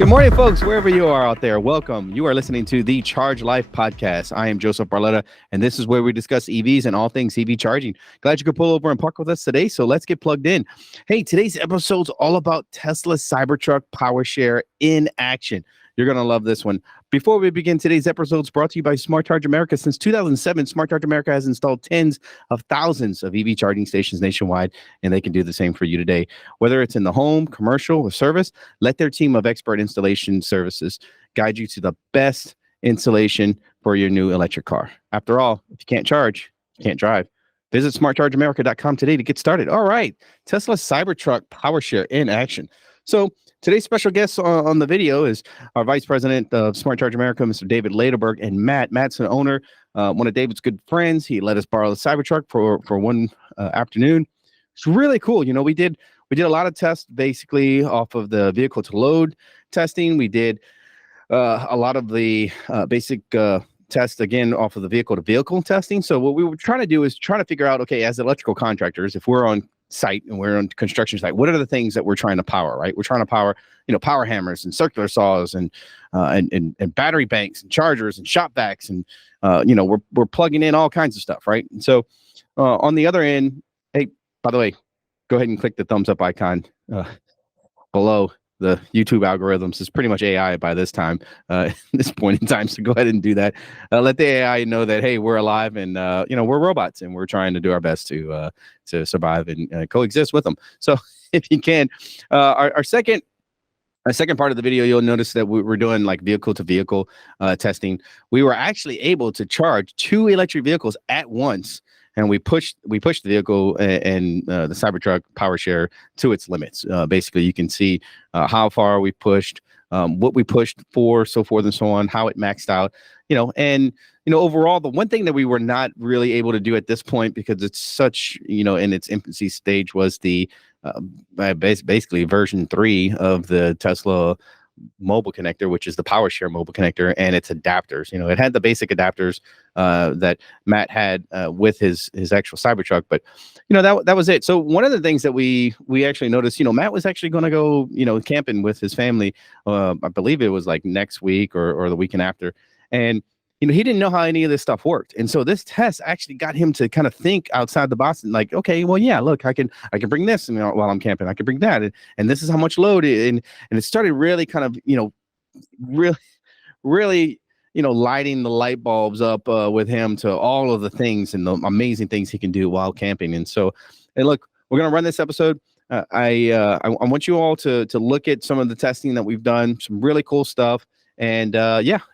Good morning, folks, wherever you are out there. Welcome. You are listening to the Charge Life podcast. I am Joseph Barletta, and this is where we discuss EVs and all things EV charging. Glad you could pull over and park with us today, so let's get plugged in. Hey, today's episode's all about Tesla's CyberTruck Powershare in action. You're going to love this one. Before we begin, today's episode is brought to you by Smart Charge America. Since 2007, Smart Charge America has installed tens of thousands of EV charging stations nationwide, and they can do the same for you today. Whether it's in the home, commercial, or service, let their team of expert installation services guide you to the best installation for your new electric car. After all, if you can't charge, you can't drive. Visit smartchargeamerica.com today to get started. All right, Tesla Cybertruck Powershare in action. So today's special guest on the video is our Vice President of Smart Charge America, Mr. David Laderberg, and Matt. Matt's an owner, one of David's good friends. He let us borrow the Cybertruck for one afternoon. It's really cool. You know, we did a lot of tests basically off of the vehicle to load testing. We did a lot of the basic tests again off of the vehicle to vehicle testing. So what we were trying to do is trying to figure out, okay, as electrical contractors, if we're on site and we're on construction site, what are the things that we're trying to power, right? We're trying to power, power hammers and circular saws and battery banks and chargers and shop vacs and we're plugging in all kinds of stuff, right? And so on the other end, hey, by the way, go ahead and click the thumbs up icon below. The YouTube algorithms is pretty much AI by this time, at this point in time. So go ahead and do that. Let the AI know that, hey, we're alive and, we're robots and we're trying to do our best to survive and coexist with them. So if you can, our second part of the video, you'll notice that we're doing like vehicle to vehicle testing. We were actually able to charge 2 electric vehicles at once. And we pushed the vehicle and the Cybertruck Powershare to its limits. Basically, you can see how far we pushed, what we pushed for, so forth and so on, how it maxed out, and overall, the one thing that we were not really able to do at this point because it's such, in its infancy stage was the basically version 3 of the Tesla mobile connector, which is the Powershare mobile connector, and its adapters. It had the basic adapters that Matt had with his actual Cybertruck, but that was it. So one of the things that we actually noticed, Matt was actually going to go camping with his family. I believe it was like next week or the weekend after, and he didn't know how any of this stuff worked. And so this test actually got him to kind of think outside the box and like, okay, well, yeah, look, I can bring this while I'm camping. I can bring that. And this is how much load. And it started really kind of, really, lighting the light bulbs up with him to all of the things and the amazing things he can do while camping. And so, and look, we're going to run this episode. I want you all to look at some of the testing that we've done, some really cool stuff. And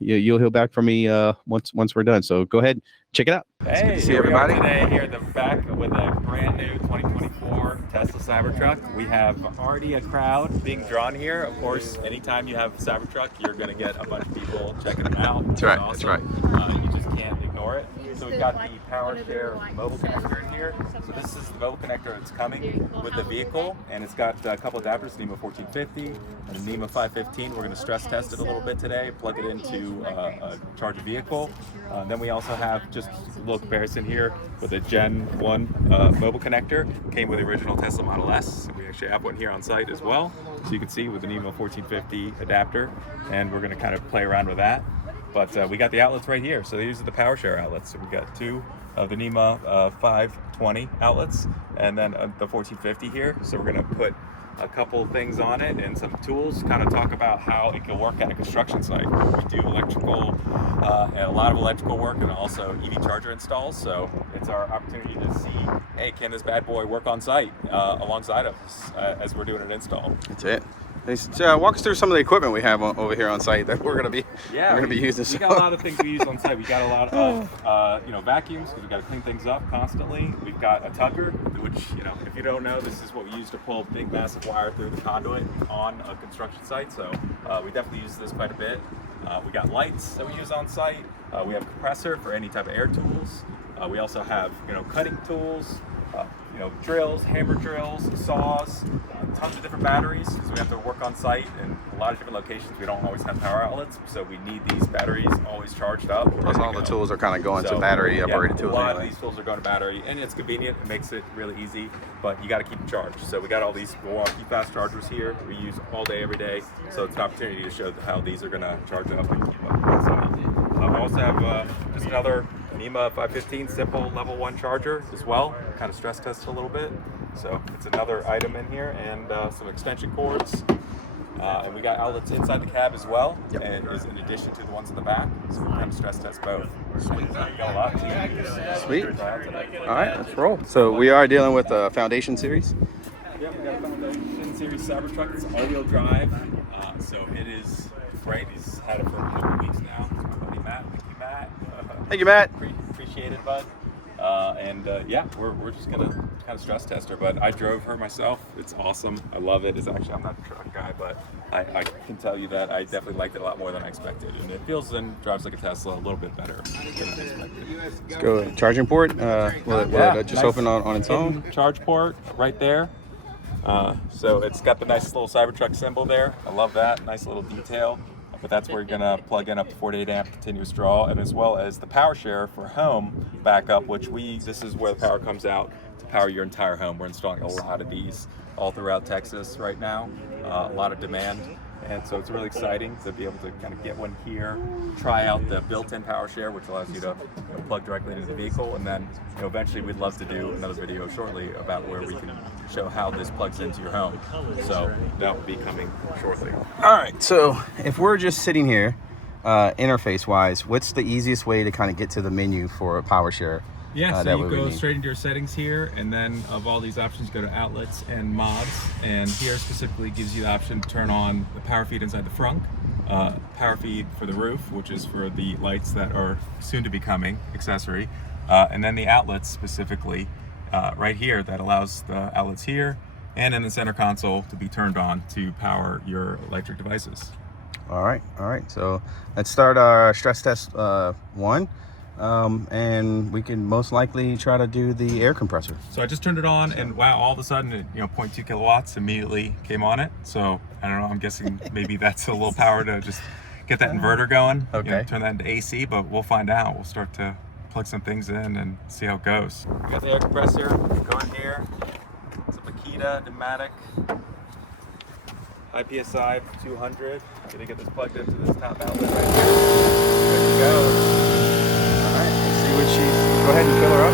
you'll hear back from me once we're done. So go ahead, check it out. Hey, see everybody today here at the back with a brand new 2024 Tesla Cybertruck. We have already a crowd being drawn here. Of course, anytime you have a Cybertruck, you're going to get a bunch of people checking it out. That's right. Awesome. That's right. You just can't ignore it. So we've got the Powershare mobile connector in here. So this is the mobile connector that's coming with the vehicle, and it's got a couple adapters, NEMA 1450 and a NEMA 515. We're going to stress test it a little bit today, plug it into a charge vehicle. Then we also have just a little comparison here with a Gen 1 mobile connector. Came with the original Tesla Model S. We actually have one here on site as well. So you can see with the NEMA 1450 adapter, and we're going to kind of play around with that. But we got the outlets right here. So these are the Powershare outlets. So we got 2 of the NEMA 520 outlets and then the 1450 here. So we're going to put a couple things on it and some tools, kind of talk about how it can work at a construction site. We do electrical, and a lot of electrical work and also EV charger installs. So it's our opportunity to see, hey, can this bad boy work on site alongside of us as we're doing an install? That's it. Walk us through some of the equipment we have over here on site that we're gonna be using. We got a lot of things we use on site. We got a lot of vacuums because we got to clean things up constantly. We've got a tugger, which if you don't know, this is what we use to pull big massive wire through the conduit on a construction site. So we definitely use this quite a bit. We got lights that we use on site. We have a compressor for any type of air tools. We also have cutting tools. you know, drills, hammer drills, saws, tons of different batteries, because we have to work on site in a lot of different locations. We don't always have power outlets, so we need these batteries always charged up. Plus all the tools are kind of going to battery operated tools. A lot anyway. of these tools are going to battery, and it's convenient. It makes it really easy, but you got to keep them charged. So we got all these Milwaukee fast chargers here. We use all day, every day. So it's an opportunity to show how these are going to charge up and keep up. I also have just another NEMA 515 simple level 1 charger as well, kind of stress tested a little bit. So it's another item in here, and some extension cords. And we got outlets inside the cab as well, and is in addition to the ones in the back. So we kind of stress test both. Sweet. Got a lot to Sweet. All right, let's roll. So we are dealing with a Foundation series. Yeah, we got a Foundation series CyberTruck. It's all-wheel drive, so it is great. He's had it for a couple weeks now. It's my buddy Matt. Thank you, Matt. Thank you, Matt. Appreciate it, bud. Yeah, we're just gonna kind of stress test her, but I drove her myself. It's awesome. I love it. It's actually, I'm not a truck guy, but I can tell you that I definitely liked it a lot more than I expected, and it feels and drives like a Tesla a little bit better than I expected. Let's go charging port. Will it just open on its own? Charge port right there. So it's got the nice little Cybertruck symbol there. I love that. Nice little detail. But that's where you're gonna plug in up to 48 amp continuous draw, and as well as the Powershare for home backup, which this is where the power comes out to power your entire home. We're installing a lot of these all throughout Texas right now. A lot of demand, and so it's really exciting to be able to kind of get one here, try out the built-in Powershare, which allows you to plug directly into the vehicle, and then eventually we'd love to do another video shortly about where we can show how this plugs into your home. So that will be coming shortly. All right, so if we're just sitting here, interface-wise, what's the easiest way to kind of get to the menu for a Powershare? Yeah, so you go straight into your settings here, and then of all these options, you go to outlets and mods, and here specifically gives you the option to turn on the power feed inside the frunk, power feed for the roof, which is for the lights that are soon to be coming, accessory, and then the outlets specifically right here that allows the outlets here and in the center console to be turned on to power your electric devices. All right, so let's start our stress test 1. And we can most likely try to do the air compressor. So I just turned it on, and wow, all of a sudden, 0.2 kilowatts immediately came on it. So I don't know, I'm guessing maybe that's a little power to just get that inverter going. Okay. Turn that into AC, but we'll find out. We'll start to plug some things in and see how it goes. We got the air compressor going here. It's a Makita pneumatic, high PSI 200. Gonna get this plugged into this top outlet right here. There we go. Go ahead and fill her up.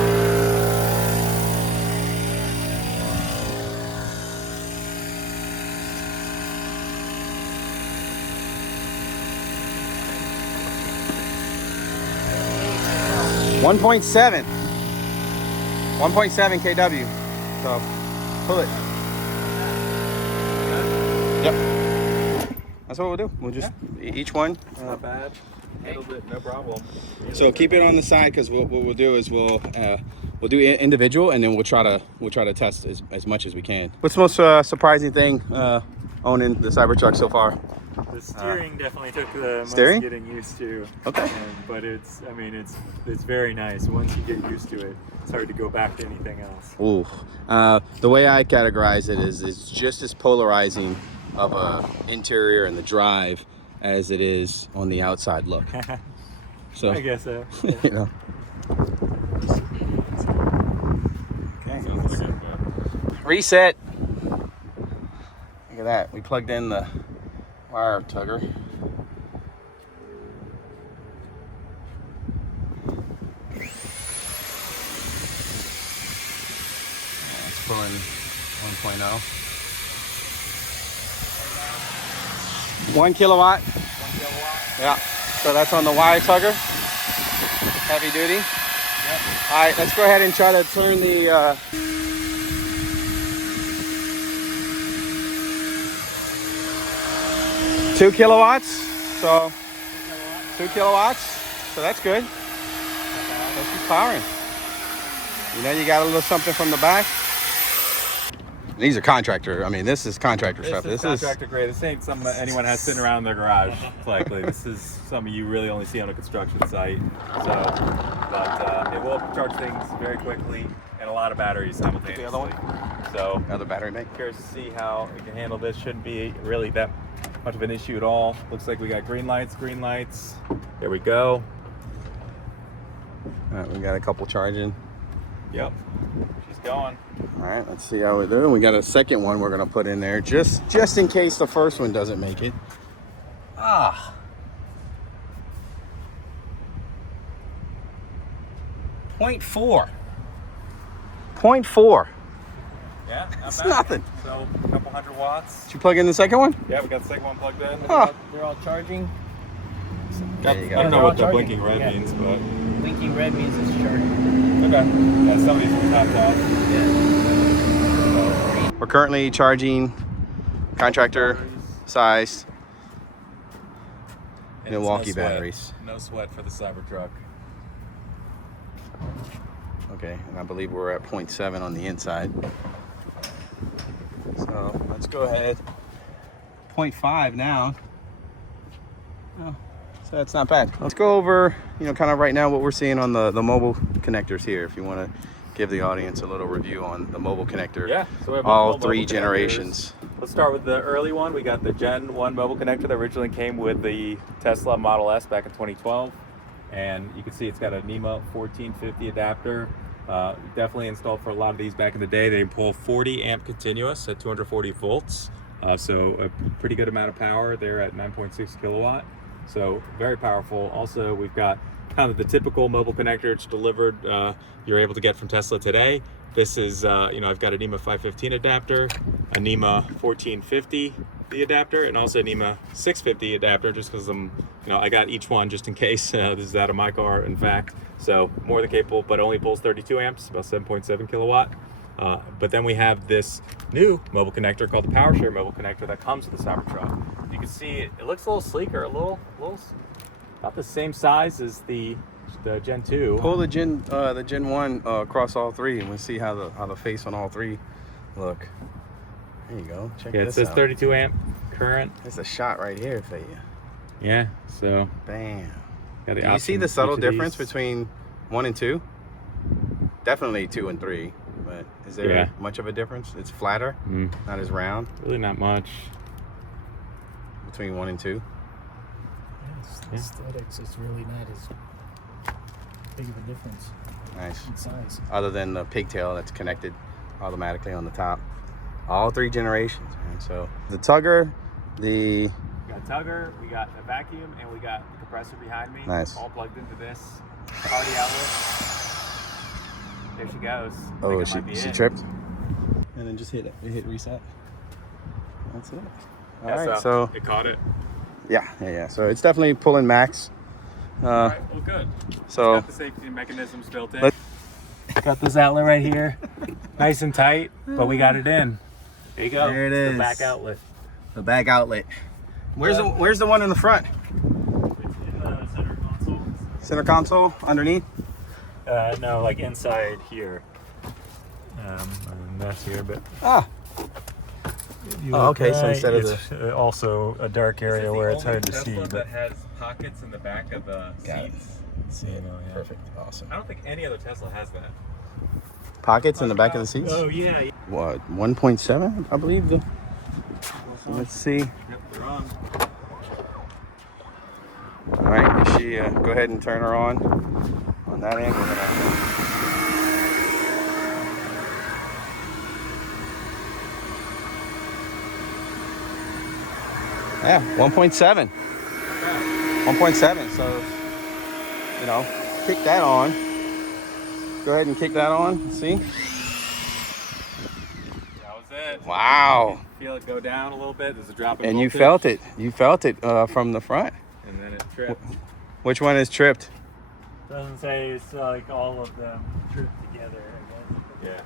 .7 kW. So pull it. Yep. That's what we'll do. We'll just each one. Not bad. Handled it, no problem. So keep it on the side, because what we'll do is we'll do individual, and then we'll try to test as much as we can. What's the most surprising thing owning the Cybertruck so far? The steering definitely took the most steering? getting used to. Okay. But it's very nice. Once you get used to it, it's hard to go back to anything else. Ooh. The way I categorize it is just as polarizing of a interior and the drive as it is on the outside look. So I guess so. you know. Okay. Reset. Look at that. We plugged in the wire tugger. It's pulling 1.0. 1 kilowatt. 1 kilowatt. Yeah. So that's on the wire tugger. Heavy duty. Yep. All right, let's go ahead and try to turn the 2 kilowatts. So 2 kilowatts. So that's good. That's just powering. You know, you got a little something from the back. These are contractor. I mean, this is contractor stuff. This is contractor grade. This ain't something that anyone has sitting around in their garage. Likely, this is something you really only see on a construction site. So, but it will charge things very quickly, and a a lot of batteries simultaneously. The other one? So Another battery bank. curious to see how it can handle this. Shouldn't be really that much of an issue at all. Looks like we got green lights, green lights. There we go. All right, we got a couple charging. Yep, she's going. All right, let's see how we're doing. We got a second one we're gonna put in there just in case the first one doesn't make it. Ah. 0.4. 0.4. Yeah, not It's bad. nothing. So a couple hundred watts. Did you plug in the second one? Yeah, we got the second one plugged in. Huh. They're all charging. There you go. I don't know They're what all the charging. blinking red Yeah. means, but Blinking red means it's charging. okay. Yeah, some of these are topped off. Yeah. We're currently charging contractor size And it's Milwaukee no sweat. batteries. No sweat for the Cybertruck. Okay, and I believe we're at 0.7 on the inside. So let's go ahead. 0.5 now. Oh, so that's not bad. Let's go over, kind of right now what we're seeing on the mobile connectors here. If you want to give the audience a little review on the mobile connector. Yeah, so we have all multiple three mobile generations. connectors. Let's start with the early one. We got the Gen 1 mobile connector that originally came with the Tesla Model S back in 2012. And you can see it's got a NEMA 1450 adapter. Definitely installed for a lot of these back in the day. They pull 40 amp continuous at 240 volts. So a pretty good amount of power there at 9.6 kilowatt. So very powerful. Also, we've got kind of the typical mobile connector it's delivered you're able to get from Tesla today. This is, I've got a NEMA 515 adapter, a NEMA 1450 the adapter, and also a NEMA 650 adapter, just because I got each one just in case. This is out of my car, in fact. So more than capable, but only pulls 32 amps, about 7.7 kilowatt. But then we have this new mobile connector called the Powershare mobile connector that comes with the Cybertruck. You can see it looks a little sleeker, a little about the same size as the Gen 2. Pull the Gen 1 across all three, and we'll see how the face on all three look. There you go. Check Yeah, it this says out. 32 amp current. It's a shot right here for you. Yeah, so Bam. got the Do you see option the for subtle each of difference these. between 1 and 2? Definitely 2 and 3, but is there Yeah. much of a difference? It's flatter, not as round Really not much. between 1 and 2. Yeah, aesthetics is really not as big of a difference Nice. in size. Other than the pigtail that's connected automatically on the top. All three generations, man. So the tugger, We got tugger, we got a vacuum, and we got the compressor behind me. Nice. All plugged into this party outlet. There she goes. I oh, think that might be she it. tripped. And then just hit reset. That's it. All Yeah, right, so it caught it. yeah. So it's definitely pulling max. All right, well, good. So Got the safety mechanisms built in. Let's- Got this outlet right here, nice and tight, but we got it in. There you go. There it It's is. The back outlet. the back outlet. Where's the one in the front? It's in the center console. Center console underneath. No, like inside here. A mess here, but Ah. if you Oh, look okay, so right, instead of it's also a dark area where it's hard to see. That But has pockets in the back of the Got it. seats. See it. yeah. Perfect. Awesome. I don't think any other Tesla has that. Pockets in the back of the seats. Oh yeah. What? 1.7, I believe. Let's see. Yep, they're on. All right, is she go ahead and turn her on that end. We're gonna... Yeah, 1.7. 1.7. So, kick that on. Go ahead and kick that on. See? That was it. Wow. Feel it go down a little bit. There's a drop in And you voltage, felt it. You felt it from the front. And then it tripped. Which one is tripped? Doesn't say it's like all of them tripped together. I guess. Yeah.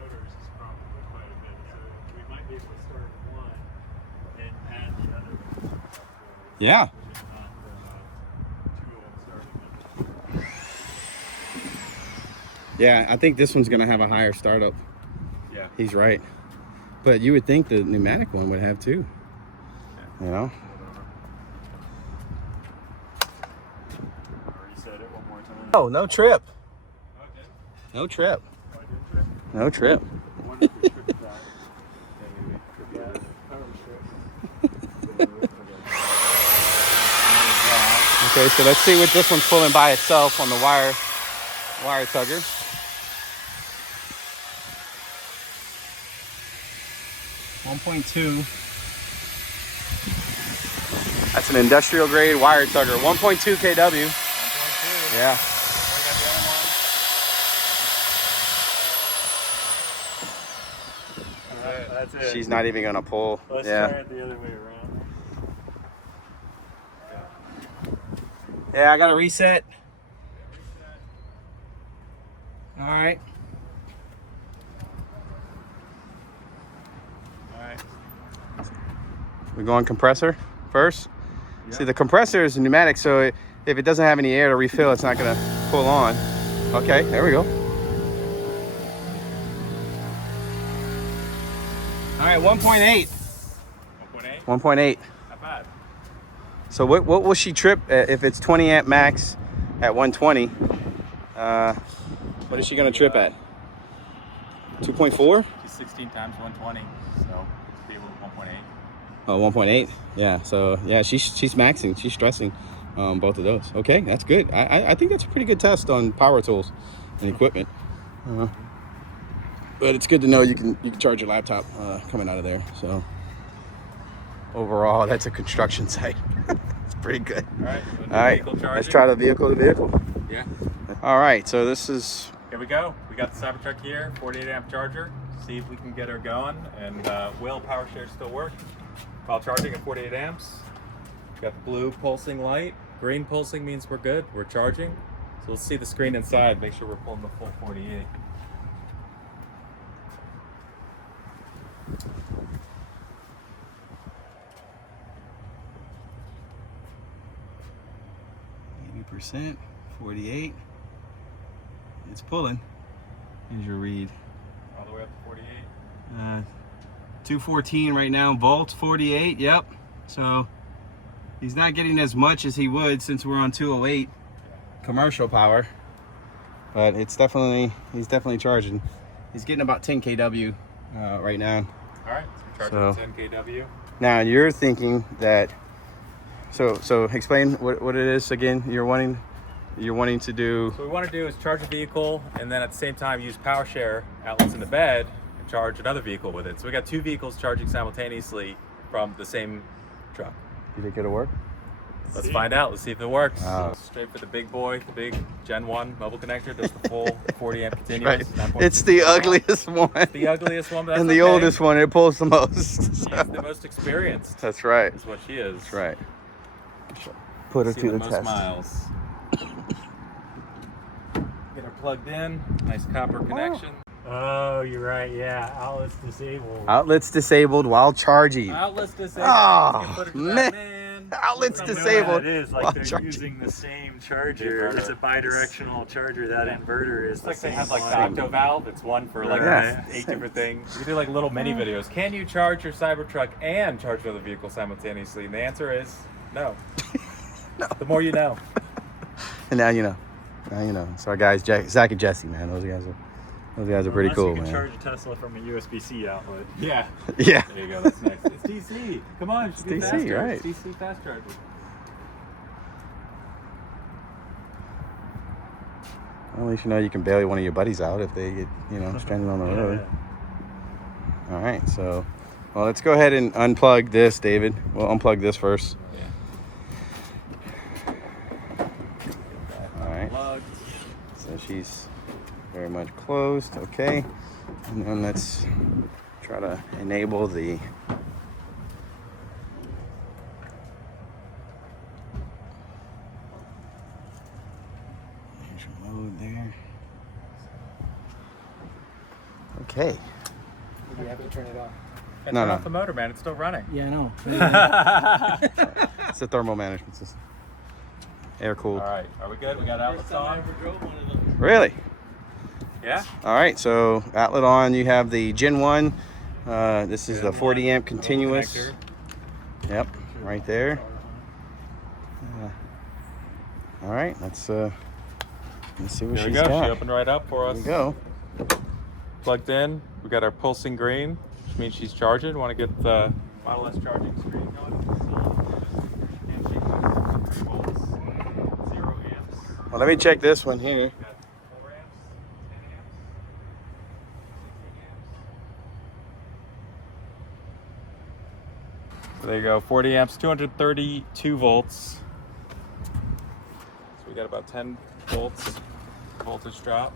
Motors is probably quite a bit, so we might be able to start one and add the other one. Yeah. Which is not two of them starting. Yeah, I think this one's gonna have a higher startup. Yeah. He's right. But you would think the pneumatic one would have too. You know? Reset it one more time. Oh, no trip. Okay. No trip. Oh, I didn't trip? No trip. I wonder if we tripped that. Yeah, maybe. Okay, so let's see what this one's pulling by itself on the wire tugger. .2. That's an industrial grade wire tugger. 1.2 kW. 1.2. Yeah. That's it. She's not even gonna pull. Let's Yeah. try it the other way around. Yeah, I gotta reset. All right. All right. We're going compressor first. See, the compressor is pneumatic, so if it doesn't have any air to refill, it's not gonna pull on. Okay, there we go. All right, 1.8. 1.8. 1.8. Not bad. So what will she trip if it's 20 amp max at 120? What is she gonna trip at? 2.4? She's 16 times 120, so it's be able to 1.8. Oh, 1.8. Yeah. So yeah, she's maxing. She's stressing both of those. Okay, that's good. I think that's a pretty good test on power tools and equipment. But it's good to know you can charge your laptop coming out of there. So overall, that's a construction site. It's pretty good. All right. All right. Let's try the vehicle to vehicle. Yeah. All right. So this is. Here we go. We got the CyberTruck here, 48 amp charger. See if we can get her going. And will Powershare still work while charging at 48 amps? We got the blue pulsing light. Green pulsing means we're good. We're charging. So let's see the screen inside. Make sure we're pulling the full 48. %, 48. It's pulling. Here's your read. All the way up to 48. 214 right now. Volt 48. Yep. So he's not getting as much as he would since we're on 208 commercial power, but he's definitely charging. He's getting about 10 kW right now. All right. So we're charging 10 kW. Now you're thinking that. So explain what it is again. You're wanting to do. So what we want to do is charge a vehicle and then at the same time use Powershare outlets in the bed and charge another vehicle with it. So we got two vehicles charging simultaneously from the same truck. You think it'll work? Let's find out. Let's see if it works. Wow. Straight for the big boy, the big Gen 1 mobile connector. Does the full 40 amp continuous. Right. It's the ugliest one. The ugliest one, but that's and the okay. oldest one. It pulls the most. She's the most experienced. That's right. Is what she is. That's right. Put her See to the most test. miles. Get her plugged in. Nice copper connection. Oh, you're right. Yeah, outlets disabled. Outlets disabled while charging. Outlets disabled. Oh, You can put her to man. that, Outlets You know disabled. what it is while like they're charging. using the same charger. Inverter. It's a bidirectional charger. That inverter is It's like the they same have like one. the octo valve. It's one for like Yeah. 8 different things. We do like little mini videos. Can you charge your CyberTruck and charge another vehicle simultaneously? And the answer is no. No. The more you know. And now you know. Now you know. So our guys, Zach and Jesse, man, those guys are pretty Unless cool, you can man. charge a Tesla from a USB-C outlet. Yeah. Yeah. There you go. That's nice. It's DC. Come on. It's DC, faster. right. It's DC fast charging. Well, at least you know you can bail one of your buddies out if they get, stranded on the road. All right, so, well, let's go ahead and unplug this, David. We'll unplug this first. All right. Plugged. So she's very much closed. Okay. And then let's try to enable the mode there. Okay. Maybe you have to turn it off. And No, turn no. off the motor, man. It's still running. Yeah, I know. It's a thermal management system. Air cooled. All right. Are we good? We got outlets on? Really? Yeah? All right, so outlet on, you have the Gen 1. This is the 40 amp continuous. Connector. Yep, right there. All right, let's Let's see what There we she's go. got. She opened right up for us. There we go. Plugged in. We got our pulsing green, which means she's charging. Want to get the Model S charging screen going? And she goes 3 volts, 0 amps. Well, let me check this one here. Got 4 amps, 10 amps, 16 amps. So there you go, 40 amps, 232 volts. So we got about 10 volts voltage drop.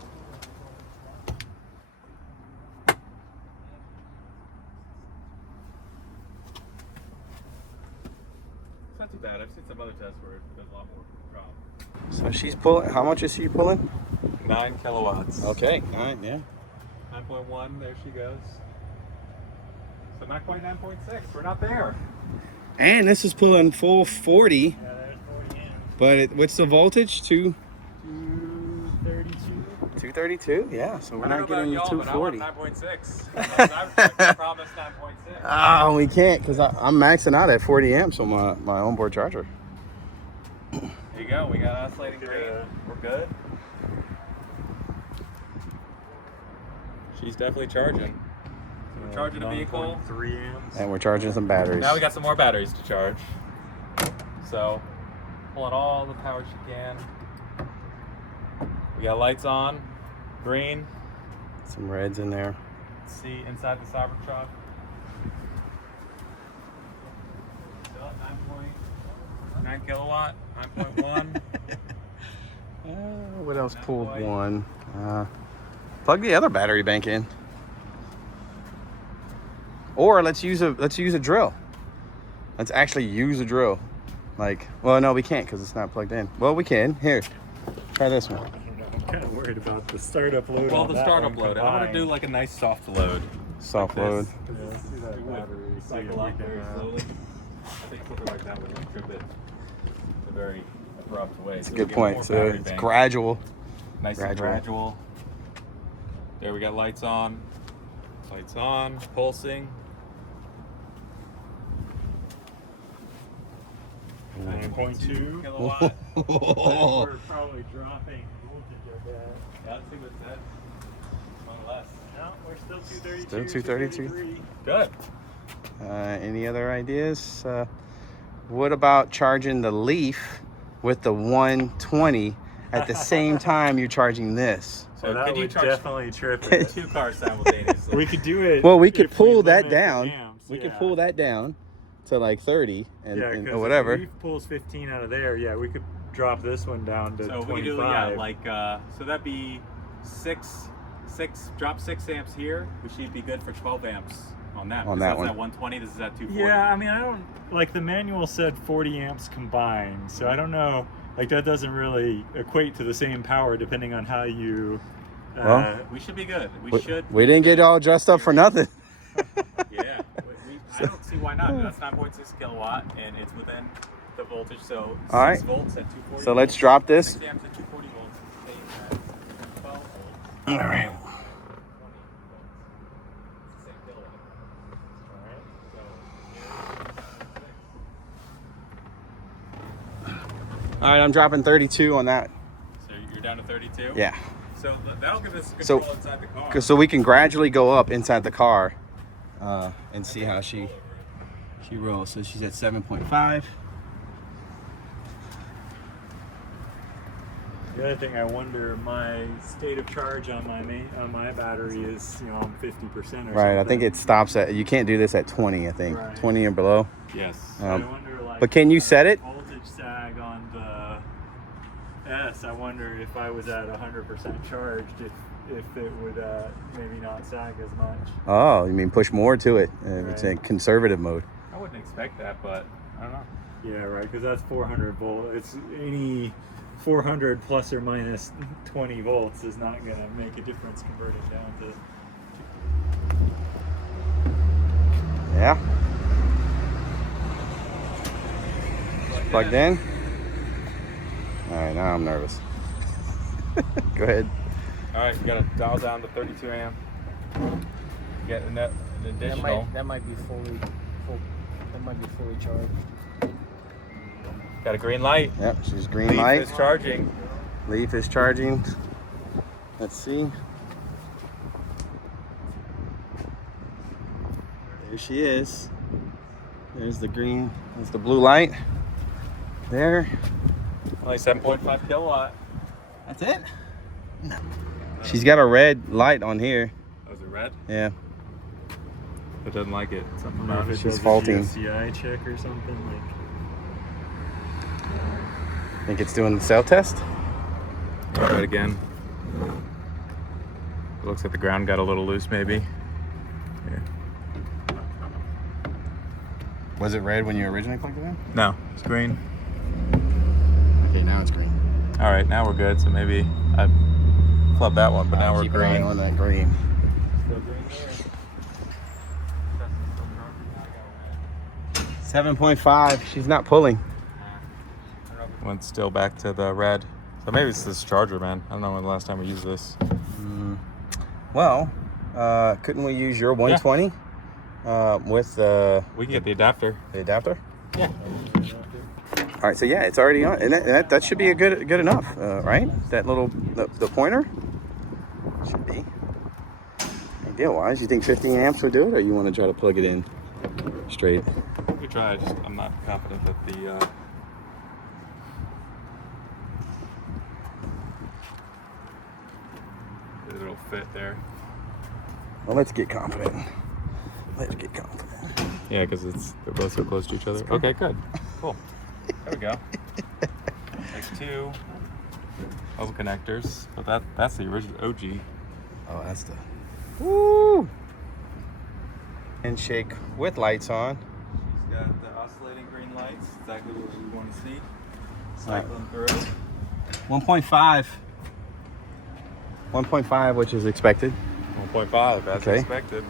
It's not too bad. I've seen some other tests where it does a lot more drop. So she's pulling. How much is she pulling? 9 kilowatts. Okay, 9, yeah. 9.1, there she goes. So not quite 9.6, we're not there. And this is pulling full 40, Yeah, there's 40 amps. but what's the voltage? 232. 232? Yeah, so we're I don't not know getting about the y'all, but I want 240. 9.6. I promised 9.6. Oh, we can't because I'm maxing out at 40 amps on my onboard charger. There you go, we got oscillating green. We're good. She's definitely charging. So we're charging a vehicle. 3 amps. And we're charging some batteries. Now we got some more batteries to charge. So, pulling all the power she can. We got lights on, green. Some reds in there. See inside the CyberTruck. Still at 9 kilowatt, 9.1. What else pulled Boy. one? Plug the other battery bank in. Or let's use a drill. Let's actually use a drill. Like, well, no, we can't because it's not plugged in. Well, we can. Here, try this one. I don't know. I'm kind of worried about the startup load. Well, on the that startup one load. I want to do combined. like a nice soft load. Soft Like load. this. Yeah, let's do that It would battery. See if cycle we up can, very slowly. I think something like that would trip it a very abrupt way. It's a So good we get more point. So battery it's bank. gradual. Nice and gradual. There we got lights on. Lights on, pulsing. 9.2 kilowatt. We're probably dropping voltage, I bet. Yeah, let's see what it said. One less. No, we're still 232. Still 232. 233. Good. Any other ideas? What about charging the Leaf with the 120 at the same time you're charging this? So Well, that could you would charge definitely trip it. 2 cars simultaneously? We could do it. Well, we could if pull that limit down. the amps, We could yeah. pull that down to like 30 and, Yeah, and 'cause or whatever. If Leaf pulls 15 out of there, yeah, we could drop this one down to So 25. we could do so that'd be drop 6 amps here. We should be good for 12 amps on that. On because that that's one. at 120. This is at 240. Yeah, I mean, I don't like the manual said 40 amps combined, so I don't know. Like that doesn't really equate to the same power depending on how you. Well, We should be good. We didn't get all dressed up for nothing. Yeah. I don't see why not. That's 9.6 kilowatt, and it's within the voltage. So 6 All right. volts at 240. So let's drop this. 6 amps at 240 volts. Stays at 12 volts. All right. 20 volts. It's the same kilowatt. All right, I'm dropping 32 on that. So you're down to 32? Yeah. So that'll give us So- control inside the car. So we can gradually go up inside the car and see how she rolls. So she's at 7.5. The other thing I wonder, my state of charge on my battery is, I'm 50% or something. Right. I think it stops at. You can't do this at 20. I think Right. 20 and below. Yes. So I wonder, like, But can you set it? voltage sag on the S. I wonder if I was at 100% charged, if it would maybe not sag as much. Oh, you mean push more to it? It's in Right. conservative mode. I wouldn't expect that, but I don't know. Yeah, right. Because that's 400 volt. It's any 400 plus or minus 20 volts is not going to make a difference converting down to. Yeah. Plugged in. All right, now I'm nervous. Go ahead. All right, you got to dial down to 32 amp. Get an additional. That might be fully Got a green light. Yep, she's green Leaf light. is charging. Leaf is charging. Let's see. There she is. There's the green. There's the blue light. There. Only 7.5 kilowatt. That's it? No. She's got a red light on here. Oh, is it red? Yeah. It doesn't like it. Something I don't know about if it. it She's does a faulting. GFCI check or something. Like, Think it's doing the cell test? Try it again. It looks like the ground got a little loose, maybe. Here. Was it red when you originally plugged it in? No, it's green. Okay, now it's green. All right, now we're good. So maybe I flubbed that one, but now we're Keep an eye green. on that green. Still green there. 7.5. She's not pulling. Went still back to the red. So maybe it's this charger, man. I don't know when the last time we used this. Well, couldn't we use your 120 with the We can get the adapter. adapter? Yeah. All right, so yeah, it's already on, and that should be a good enough, right? That little the pointer should be. Idea wise, you think 15 amps would do it, or you want to try to plug it in straight? We try. I'm not confident that it'll fit there. Well, let's get confident. Let's get confident. Yeah, because they're both so close to each other. Okay, good. Cool. There we go. There's two hose connectors, but that's the original OG. Oh, that's the woo. Handshake with lights on. She's got the oscillating green lights, exactly what we want to see. Cycling through. 1.5. 1.5, which is expected. 1.5 as Okay. expected.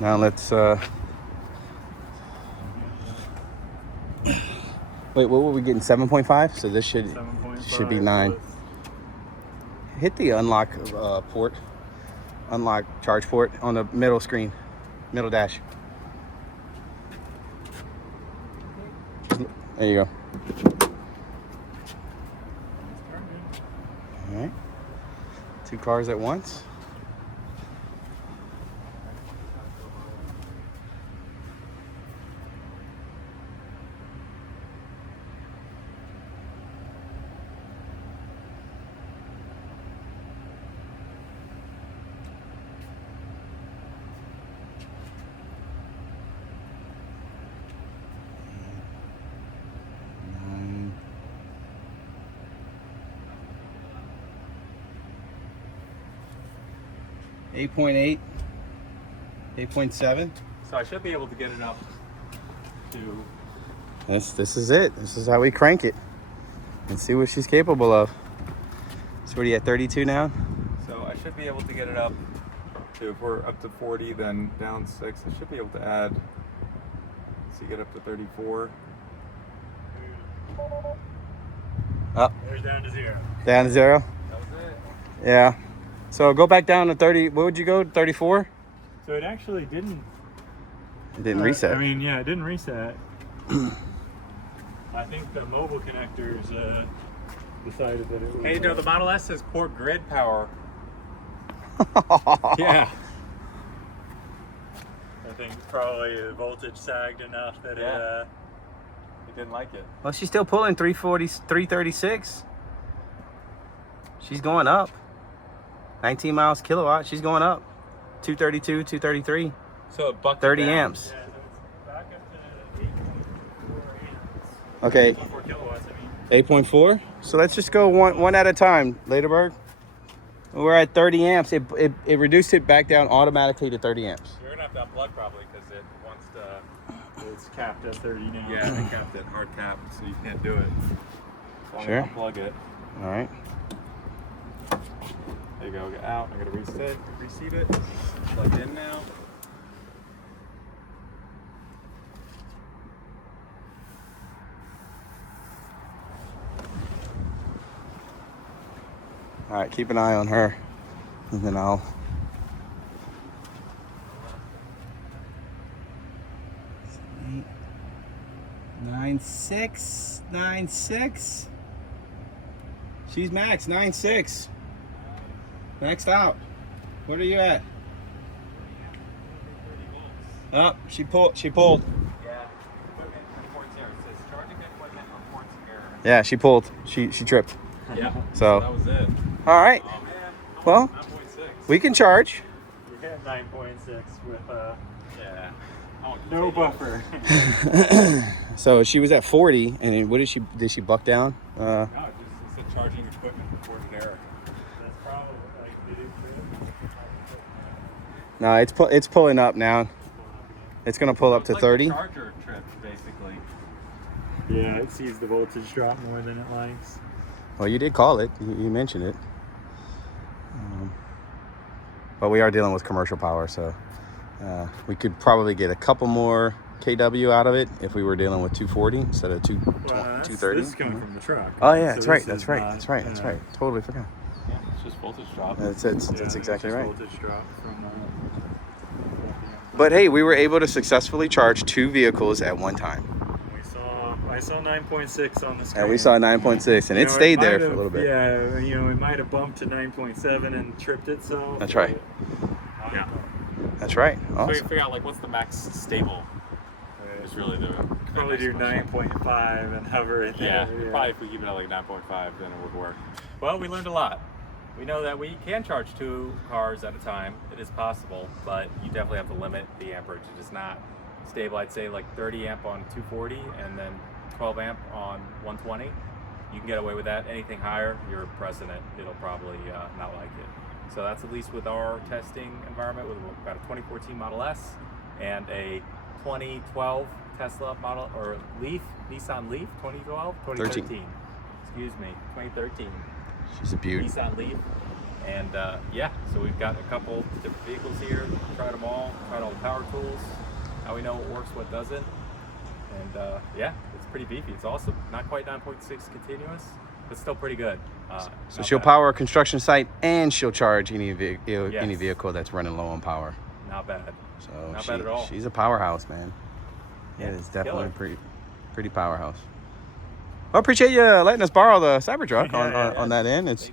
Now let's wait, what were we getting? 7.5? So this should 7.5 be 9. plus. Hit the unlock port. Unlock charge port on the middle screen. Middle dash. There you go. All right. 2 cars at once. Mm. 8.8, 8.7. So I should be able to get it up to. This is it. This is how we crank it. Let's see what she's capable of. So what are you at, 32 now? So I should be able to get it up to. If we're up to 40, then down 6. I should be able to add. So you get up to 34. Up, There's down to 0. down to 0. That was it. Yeah. So go back down to 30. What would you go? 34? So it actually didn't. It didn't reset. I mean, yeah, it didn't reset. I think the mobile connectors decided that it was. Hey, Joe, the Model S says port grid power. Yeah. I think probably the voltage sagged enough that Yeah. He didn't like it. Well, she's still pulling 340, 336. She's going up. 19 miles kilowatt. She's going up. 232, 233. So it bucked 30 down. amps. Yeah, so it's back up to 8.4 amps. Okay, 4 kilowatts, I mean. 8.4. So let's just go one at a time, Laderberg. We're at 30 amps. It reduced it back down automatically to 30 amps. You're going to have to unplug probably because it wants to. It's capped at 30 now. Yeah, they capped it, hard cap, so you can't do it. So I'm Sure. gonna unplug it. All right. There you go, get out. I'm gonna receive it. Plugged in now. All right, keep an eye on her, and then I'll. Nine six. She's max 9.6. Maxed out. What are you at? Oh, she pulled. Yeah, equipment reports error. It says charging equipment reports error. Yeah, she pulled. She tripped. Yeah. So that was it. all right. Oh man. Well, 9.6. we can charge. You hit 9.6 with Yeah. no buffer. So she was at 40, and then what did she buck down? No, it said charging equipment reported error. That's probably like did it trip? No, it's pulling up now. It's gonna pull up to It's like 30. the charger trips, basically. Yeah, it sees the voltage drop more than it likes. Well, you did call it. You mentioned it. But we are dealing with commercial power, so we could probably get a couple more kW out of it if we were dealing with 240 instead of 230. This is coming from the truck. Oh yeah, So that's right. this That's is right. not, That's right. That's right. Totally forgot. Yeah, it's just voltage drop. That's exactly right. Voltage drop from. But hey, we were able to successfully charge 2 vehicles at one time. I saw 9.6 on the screen. And we saw 9.6, and it stayed there for a little bit. Yeah, it might have bumped to 9.7 and tripped itself. That's right. Yeah. That's right. So you Awesome. figure out like what's the max stable is really the Probably do next question. 9.5 and hover it Yeah, there. probably if we keep it at like 9.5, then it would work. Well, we learned a lot. We know that we can charge 2 cars at a time. It is possible, but you definitely have to limit the amperage. It is not stable. I'd say like 30 amp on 240 and then 12 amp on 120. You can get away with that. Anything higher, you're pressing it. It'll probably not like it. So that's at least with our testing environment. We've got a 2014 Model S and a 2012 Tesla model or Nissan Leaf 2013. Excuse me, 2013. She's a beaut. Nissan Leaf. And yeah, so we've got a couple different vehicles here. Tried them all. Tried all the power tools. Now we know what works, what doesn't. And yeah, it's pretty beefy. It's awesome. Not quite 9.6 continuous, but still pretty good. So she'll power a construction site and she'll charge any Yes. vehicle that's running low on power. Not bad. So Not bad at all. She's a powerhouse, man. Yeah, It is definitely killer. pretty powerhouse. Well, I appreciate you letting us borrow the CyberTruck on that end. It's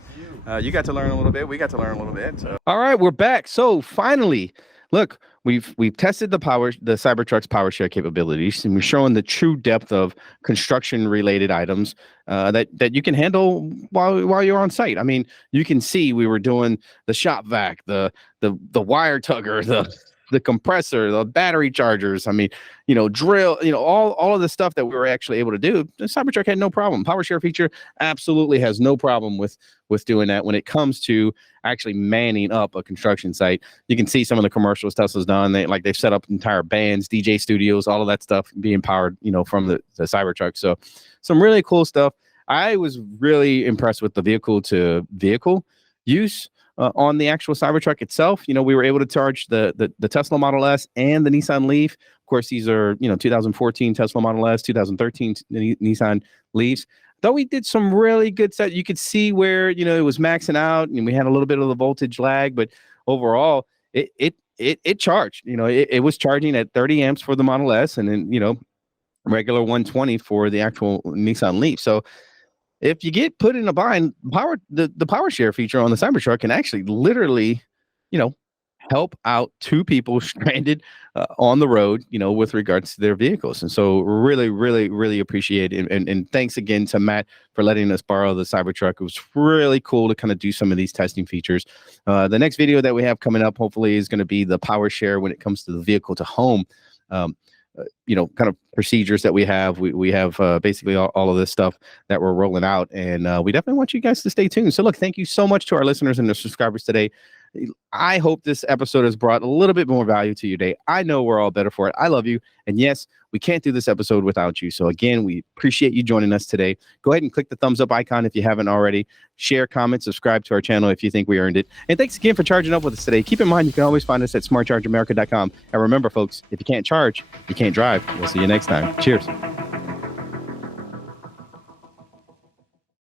you got to learn a little bit. We got to learn a little bit. So. All right, we're back. So finally, look, we've tested the CyberTruck's Powershare capabilities, and we're showing the true depth of construction related items that you can handle while you're on site. I mean, you can see we were doing the shop vac, the wire tugger, the compressor, the battery chargers. I mean, drill, all of the stuff that we were actually able to do. The CyberTruck had no problem. Powershare feature absolutely has no problem with doing that when it comes to actually manning up a construction site. You can see some of the commercials Tesla's done. They've set up entire bands, DJ studios, all of that stuff being powered, from the CyberTruck. So some really cool stuff. I was really impressed with the vehicle to vehicle use. On the actual CyberTruck itself, we were able to charge the Tesla Model S and the Nissan Leaf. Of course, these are 2014 Tesla Model S, 2013 Nissan Leafs. Though we did some really good set, you could see where it was maxing out, and we had a little bit of the voltage lag, but overall, it charged. It was charging at 30 amps for the Model S, and then regular 120 for the actual Nissan Leaf. So. If you get put in a bind, the Powershare feature on the CyberTruck can actually literally, help out 2 people stranded on the road, with regards to their vehicles. And so really, really, really appreciate it. And thanks again to Matt for letting us borrow the CyberTruck. It was really cool to kind of do some of these testing features. The next video that we have coming up, hopefully, is going to be the Powershare when it comes to the vehicle to home. Kind of procedures that we have. We have basically all of this stuff that we're rolling out, and we definitely want you guys to stay tuned. So look, thank you so much to our listeners and the subscribers today. I hope this episode has brought a little bit more value to your day. I know we're all better for it. I love you. And yes, we can't do this episode without you. So again, we appreciate you joining us today. Go ahead and click the thumbs up icon if you haven't already. Share, comment, subscribe to our channel if you think we earned it. And thanks again for charging up with us today. Keep in mind, you can always find us at smartchargeamerica.com. And remember, folks, if you can't charge, you can't drive. We'll see you next time. Cheers.